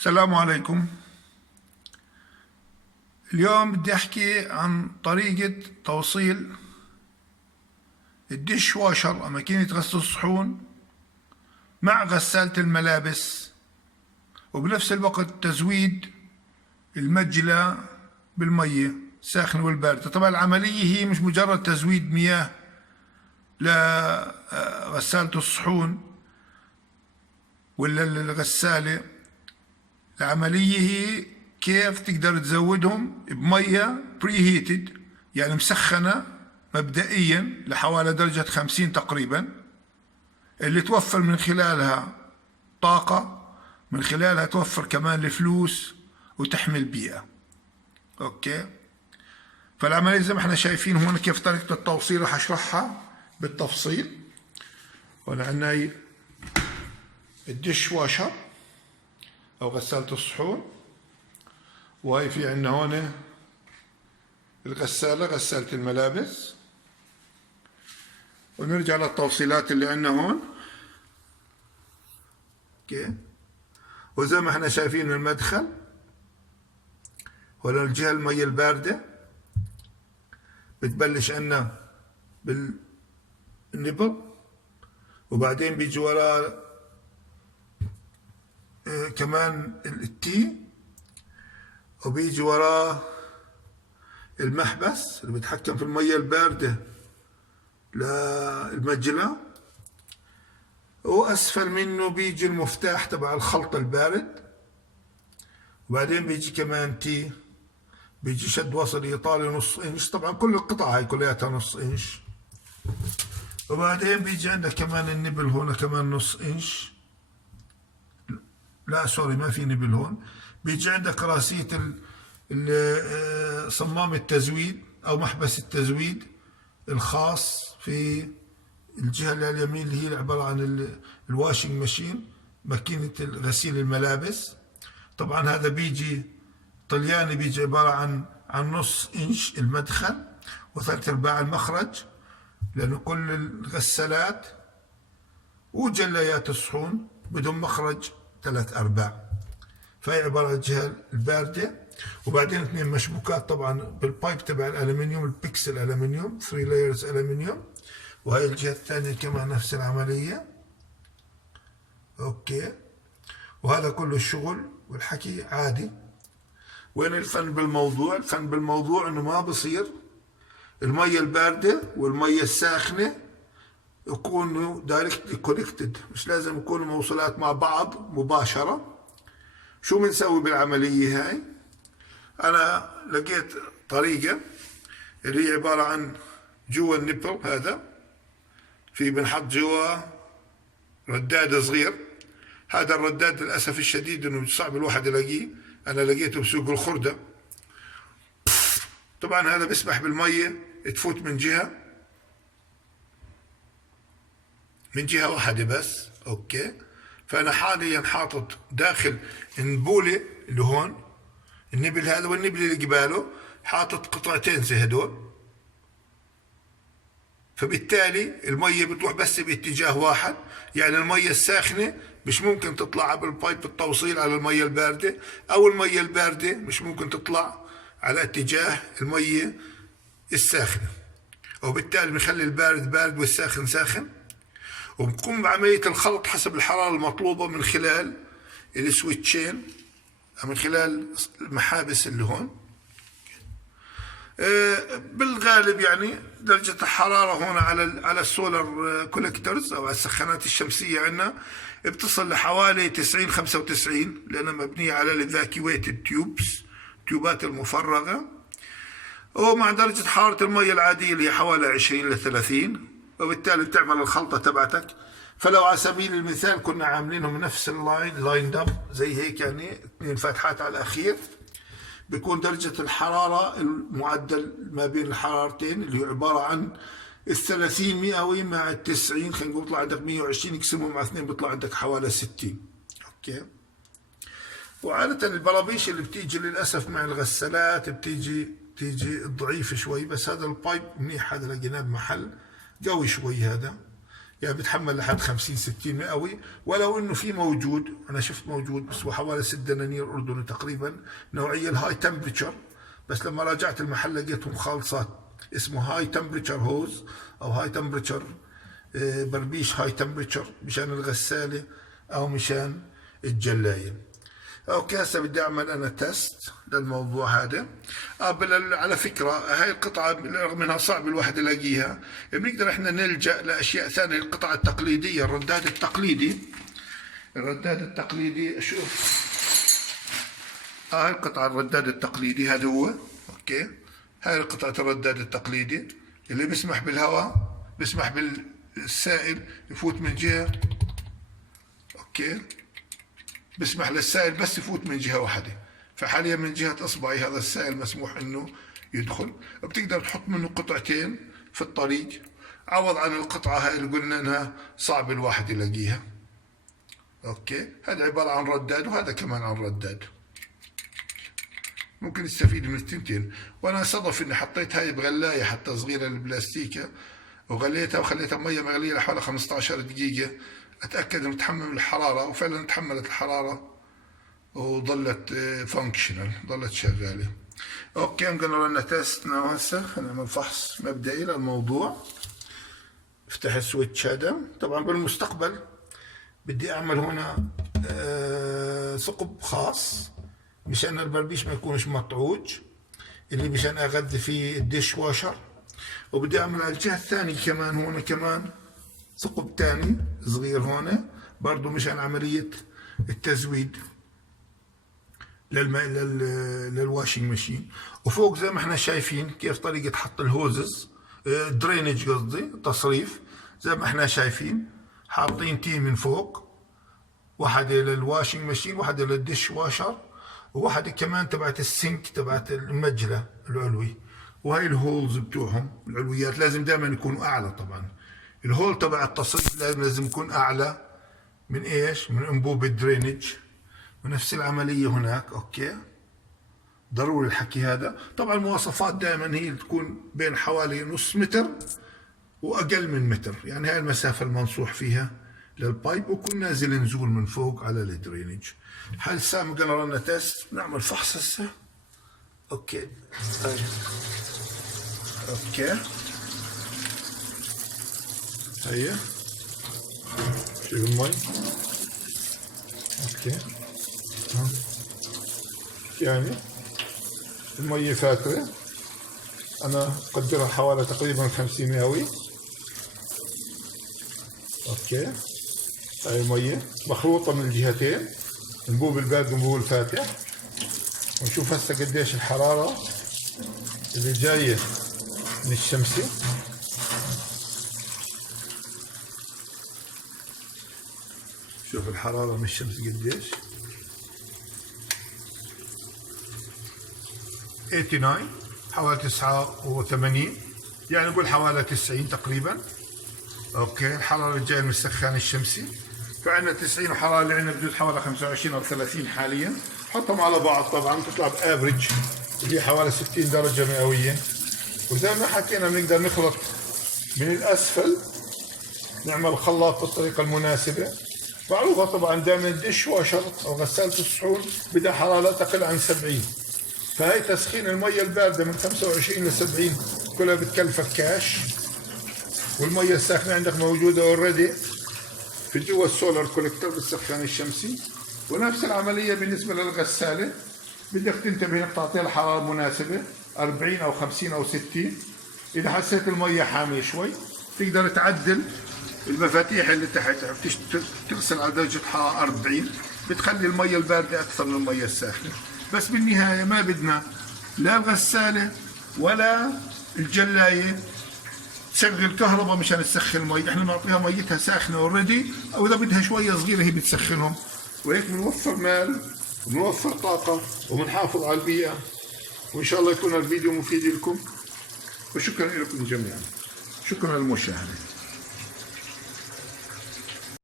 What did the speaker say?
السلام عليكم. اليوم بدي أحكي عن طريقة توصيل الدش واشر أو ماكينة غسل الصحون مع غسالة الملابس، وبنفس الوقت تزويد المجلة بالمية الساخنة والباردة. طبعا العملية هي مش مجرد تزويد مياه لغسالة الصحون ولا الغسالة، العملية هي كيف تقدر تزودهم بمية بري هيتد، يعني مسخنة مبدئيا لحوالي درجة 50 تقريبا، اللي توفر من خلالها طاقة، من خلالها توفر كمان الفلوس وتحمي البيئة. اوكي، فالعملية زي ما احنا شايفين هون كيف طريقة التوصيل رح اشرحها بالتفصيل. هون عندنا الدش واشر او غسالة الصحون، وهي في عندنا هون الغسالة، غسالة الملابس. ونرجع للتوصيلات اللي عندنا هون. اوكي، وزي ما احنا شايفين المدخل، ولا الجهة المية الباردة بتبلش عندنا بالنبل، وبعدين بيجي وراه كمان التي، وبيجي وراه المحبس اللي بيتحكم في المية الباردة للمجلة، وأسفل منه بيجي المفتاح تبع الخلط البارد، وبعدين بيجي كمان تي، بيجي شد وصل إيطالي نص إنش، طبعا كل القطع هاي كلياتها نص إنش، وبعدين بيجي عندك كمان النبل هون كمان نص إنش، لا سوري ما في نبل هون. بيجي عندك راسية صمام التزويد أو محبس التزويد الخاص في الجهة اليمين، اللي هي عبارة عن الواشنج ماشين، ماكينة غسيل الملابس. طبعا هذا بيجي طلياني، بيجي عبارة عن نص إنش المدخل وثلاث أرباع المخرج، لأنه كل الغسالات وجليات الصحون بدهم مخرج ثلاث أرباع، فهي عبارة عن الجهة الباردة. وبعدين اثنين مشبوكات طبعا بالبايب تبع الألمنيوم، البكسل ألمنيوم 3 لايرز ألمنيوم، وهي الجهة الثانية كمان نفس العملية. اوكي، وهذا كله الشغل والحكي عادي. وين الفن بالموضوع؟ الفن بالموضوع انه ما بصير المية الباردة والمية الساخنة يكونوا دايركتلي كونكتد، مش لازم يكونوا موصولات مع بعض مباشرة. شو بنسوي بالعملية هاي؟ أنا لقيت طريقة اللي هي عبارة عن جوا النبل هذا في بنحط جوا رداد صغير. هذا الرداد للأسف الشديد إنه صعب الواحد يلاقيه، أنا لقيته بسوق الخردة. طبعا هذا بيسمح بالمية تفوت من جهة واحدة بس. أوكي، فأنا حاليا حاطط داخل النبولة اللي هون، النبل هذا والنبل اللي قباله، حاطط قطعتين زي هدول، فبالتالي المية بتروح بس باتجاه واحد. يعني المية الساخنة مش ممكن تطلع عبر البايب التوصيل على المية الباردة، أو المية الباردة مش ممكن تطلع على اتجاه المية الساخنة، وبالتالي بنخلي البارد بارد والساخن ساخن. وبنقوم بعملية الخلط حسب الحرارة المطلوبة من خلال السويتشين، من خلال المحابس اللي هون. بالغالب يعني درجة الحرارة هون على السولار كولكترز أو على السخانات الشمسية عندنا بتصل لحوالي 90 95، لأنها مبنية على الإيفاكيويتد تيوبس، تيوبات المفرغة، ومع درجة حرارة المية العادية اللي هي حوالي 20 ل 30، وبالتالي بتعمل الخلطة تبعتك. فلو على سبيل المثال كنا عاملينهم نفس لاين اب زي هيك، يعني اثنين فتحات على الأخير، بيكون درجة الحرارة المعدل ما بين الحرارتين اللي هو عبارة عن 30 مئوي مع 90، خلينا نقول بيطلع عندك 120، يقسمهم مع 2 بيطلع عندك حوالي 60. اوكي، وعادة البرابيش اللي بتيجي للأسف مع الغسالات بتيجي ضعيفة شوي، بس هذا البايب منيح، هذا لقيناه بمحل قوي شوي، هذا يعني بتحمل لحد 50 60 مئوي، ولو انه في موجود، انا شفت موجود بس هو حوالي 6 دنانير اردني تقريبا، نوعيه الهاي تمبريتشر، بس لما راجعت المحل لقيتهم خالصات اسمه هاي تمبريتشر هوز او هاي تمبريتشر بربيش هاي تمبريتشر، مشان الغساله او مشان الجلايه. اوكي هسه بدي اعمل انا تيست للموضوع هذا. على فكره هاي القطعه رغم انها صعب الواحد يلاقيها، بنقدر احنا نلجا لاشياء ثانيه. القطعه التقليديه، الرداد التقليدي، الرداد التقليدي شوف، هاي القطعه الرداد التقليدي هذا هو. اوكي هاي قطعه الرداد التقليدي اللي بيسمح بالهواء، بيسمح بالسائل يفوت من جهه. اوكي بسمح للسائل بس يفوت من جهة واحدة، فحاليا من جهة إصبعي هذا السائل مسموح إنه يدخل. بتقدر تحط منه قطعتين في الطريق، عوض عن القطعة هاي اللي قلنا إنها صعب الواحد يلاقيها. أوكي هذا عبارة عن رداد وهذا كمان عن رداد، ممكن يستفيد من التنتين. وأنا صدف إني حطيت هاي بغلاية حتى صغيرة البلاستيكة، وغليتها وخليتها بمية مغلية لحوالي 15 دقيقة اتاكد انه تحمل الحراره، وفعلا تحملت الحراره وظلت فانكشنال، ظلت شغاله. اوكي I'm gonna run a test now. هسه نعمل فحص مبدئي للموضوع. افتح السويتش هذا. طبعا بالمستقبل بدي اعمل هنا ثقب خاص مشان البربيش ما يكونش مطعوج، اللي مشان اغذي فيه الديش واشر. وبدي اعمل على الجهه الثانيه كمان هون كمان ثقب تاني صغير هون برضو مشان عملية التزويد للواشنج ماشين. وفوق زي ما احنا شايفين كيف طريقة حط الهوزز، درينج قصدي تصريف، زي ما احنا شايفين حاطين تي من فوق، واحدة للواشنج ماشين، واحدة للدش واشر، وواحدة كمان تبعت السينك تبعت المجلة العلوي. وهي الهولز بتوعهم العلويات لازم دائما يكونوا اعلى. طبعا الهول تبع التصريف لازم يكون اعلى من ايش؟ من انبوب الدرينج. ونفس العمليه هناك. اوكي ضروري الحكي هذا. طبعا المواصفات دائما هي تكون بين حوالي نص متر واقل من متر، يعني هاي المسافه المنصوح فيها للبايب، وكل نازل نزول من فوق على الدرينج. هسه قلنا لنا تيست، نعمل فحص هسه. اوكي اوكي هيا شوف المي. اوكي يعني المي فاترة، انا اقدرها حوالي تقريبا 50 مئوي. اوكي هاي المية مخلوطة من الجهتين، انبوب البارد وانبوب الفاتح. ونشوف هسه قديش الحرارة اللي جاية من الشمسي. شوف الحرارة من الشمس قديش، 89 حوالي 89، يعني نقول حوالي 90 تقريبا. اوكي الحرارة اللي جاية من السخان الشمسي، فعندنا 90 وحرارة اللي عندنا بجوز حوالي 25 أو 30 حاليا. حطهم على بعض طبعا تطلع بافريج اللي هي حوالي 60 درجة مئوية. وزي ما حكينا بنقدر نخلط من الأسفل، نعمل خلاط بالطريقة المناسبة. معروفة طبعا دائما الدش واشر أو غسالة الصحون بدها حرارة لا تقل عن 70، فهي تسخين المية الباردة من 25 ل 70 كلها بتكلفك كاش. والمية الساخنة عندك موجودة اوريدي في جوا السولار كوليكتور بالسخان الشمسي. ونفس العملية بالنسبة للغسالة، بدك تنتبه انك تعطيها الحرارة المناسبة 40 أو 50 أو 60. إذا حسيت المية حامية شوي تقدر تعدل المفاتيح اللي تحت، تغسل على درجة حرارة 40، بتخلي المية الباردة أكثر من المية الساخنة. بس بالنهاية ما بدنا لا الغسالة ولا الجلاية تشغل كهرباء مشان تسخن المي، احنا بنعطيها ميتها ساخنة اوريدي، أو إذا بدها شوية صغيرة هي بتسخنهم. وهيك بنوفر مال وبنوفر طاقة وبنحافظ على البيئة. وإن شاء الله يكون الفيديو مفيد لكم، وشكرا لكم جميعا. شكرا للمشاهدة.